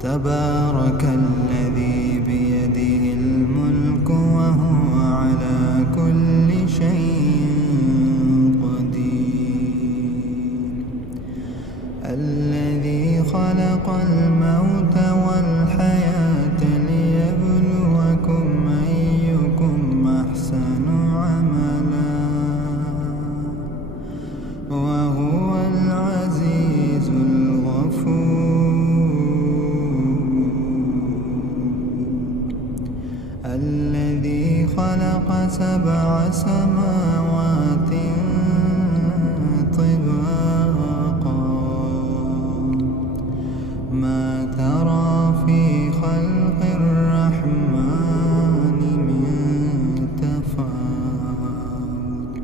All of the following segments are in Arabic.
تبارك الذي بيده الملك وهو على كل شيء قدير. الذي خلق الموت والحياة ليبلوكم أيكم أحسن عملا وهو العزيز الغفور. الذي خلق 7 سماوات طباقا ما ترى في خلق الرحمن من تفاوت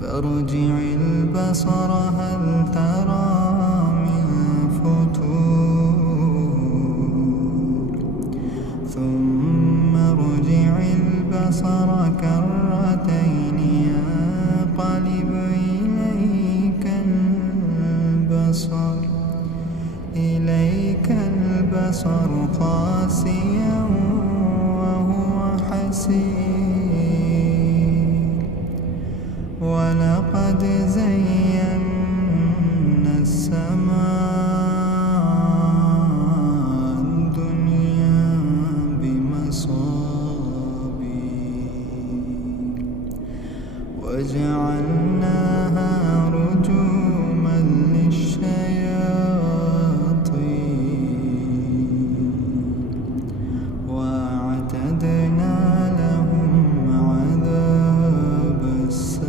فارجع البصر هل ترى من فتور ثم ارجع البصر كرتين ينقلب إليك البصر خاسئا وهو حسير. ولقد زينا السماء الدنيا بمصابيح وجعلناها رجوما للشياطين وأعتدنا لهم عذاب السعير.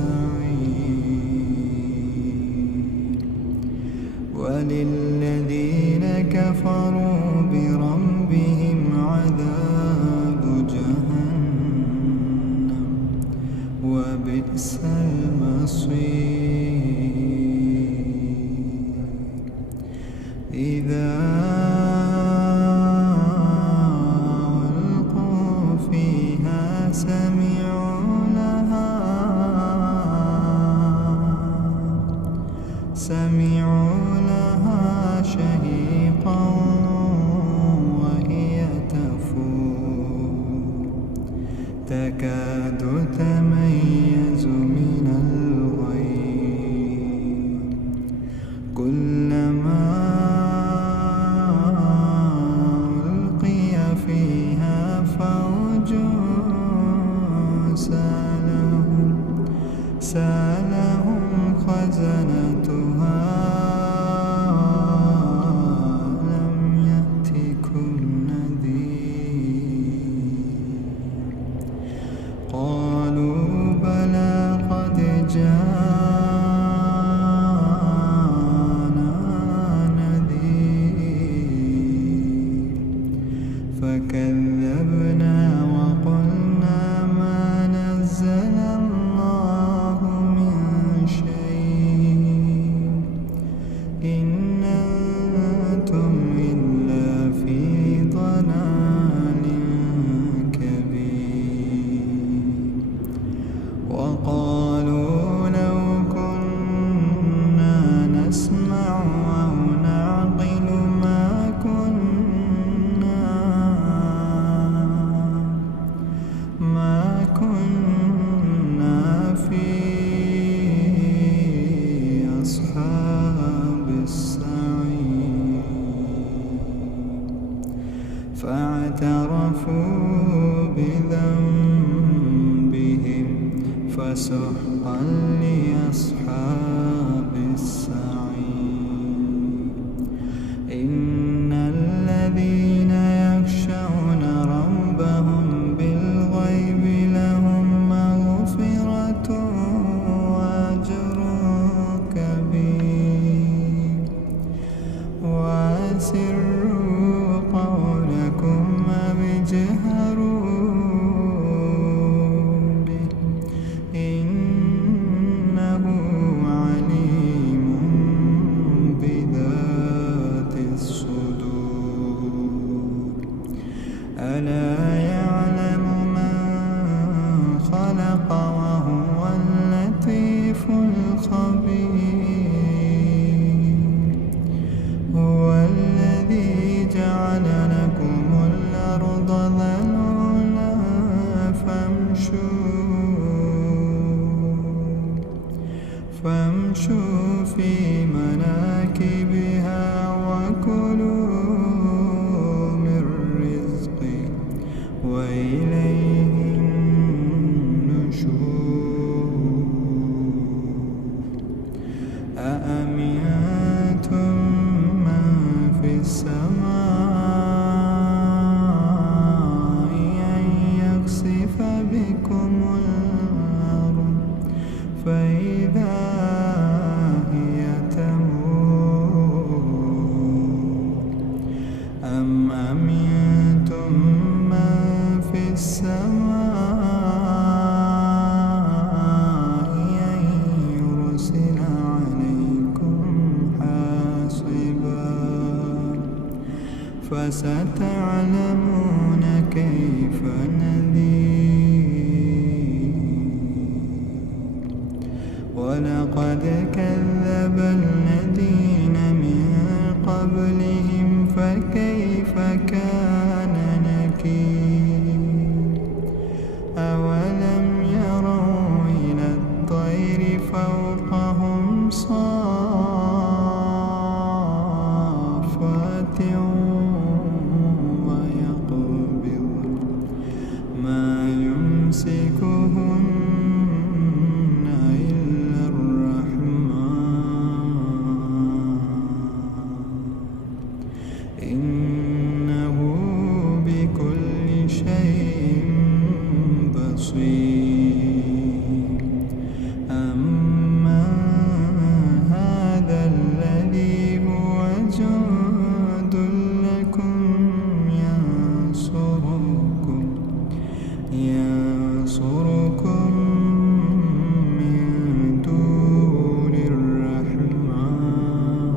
وللذين كفروا بربهم عذاب جهنم وبئس المصير. إذا ألقوا فيها سمعوا لها شهيقا وهي تفور تكاد تميز من الغيظ كلما ألقي فيها فوج سألهم خزنتها لم يأتكم نذير قالوا بلى قد جاءنا نذير فكذبنا وقلنا ما نزل الله من شيء إن أنتم إلا في ضلال كبير. وقالوا لو كنا نسمع أو نعقل ما كنا في أصحاب السعير. فاعترفوا بذنبهم فسحقا لأصحاب السعير. إن الذين يخشون ربهم بالغيب لهم مغفرة وأجر كبير. وأسروا قولكم أو اجهروا به إنه عليم بذات الصدور. ألا يعلم من خلق وهو اللطيف الخبير. هو الذي جعل السماء أن يخسف بكم الأرض فإذا هي تمور أم أمنتم من في السماء أن يرسل عليكم حاصبا فستعلمون كيف نذير ولقد كذب الذين من قبلهم فكيف كان نكير أولم يروا إلى الطير فوقهم صافات ويقبض ما يمسكهن إلا الرحمن إنه بكل شيء بصير أما هذا الذي هو جند لكم ينصركم من دون الرحمن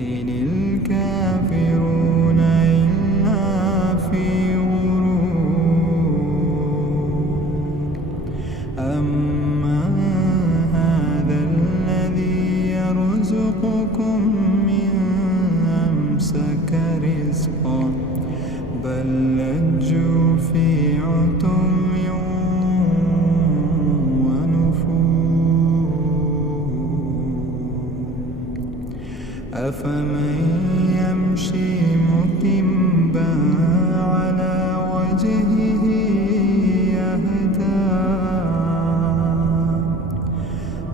إن الكافرون إلا في غرور أما هذا الذي يرزقكم من أمسك رزقا بل لجوا في عتو ونفور أفمن يمشي مكبا على وجهه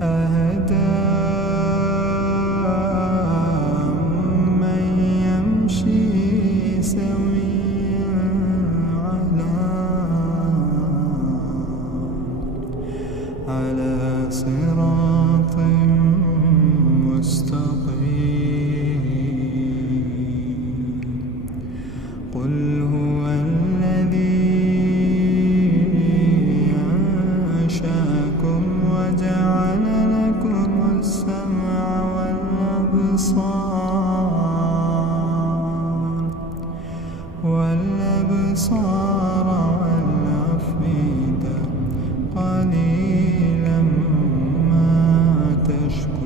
أهدى من يمشي سويا على صراط مستقيم قل هو الذي أنشأكم وجعل لكم السمع والأبصار والأفئدة قليلا ما تشكرون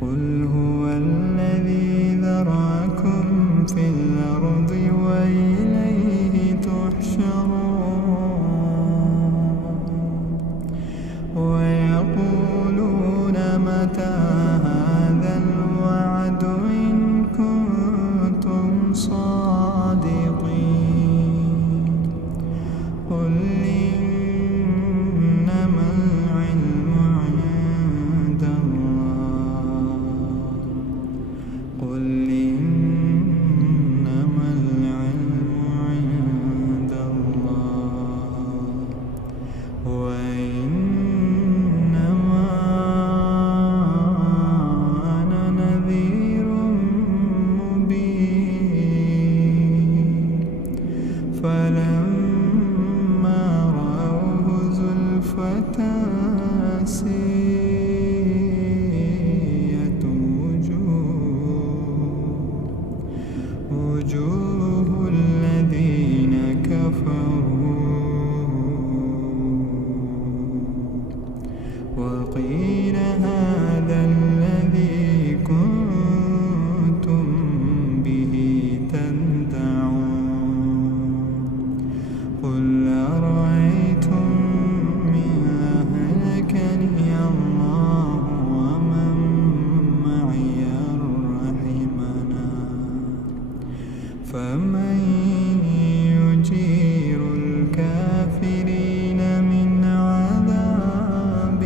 قل هو الذي ذرأكم في الأرض وإليه تحشرون ويقولون متى هذا الوعد إن كنتم صادقين قل إنما العلم عند الله قل إنما العلم عند الله وإنما أنا نذير مبين فلما رأوه زلفة سيئت وجوه الذين كفروا وقيل هذا الذي كنتم به تدعون قل أرأيتم من أهلكني الله ومن معي رحمنا فمن يجير الكافرين من عذاب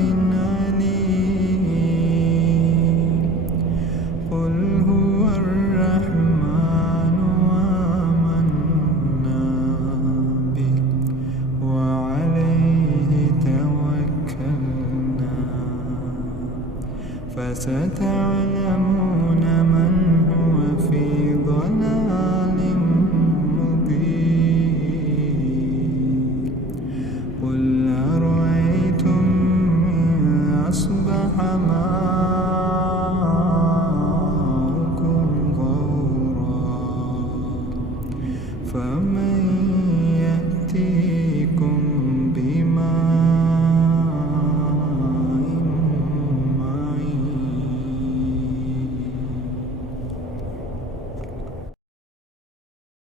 فستعلمون من هو في ضلال مبين قل أرأيتم إن أصبح ماؤكم غورا فمن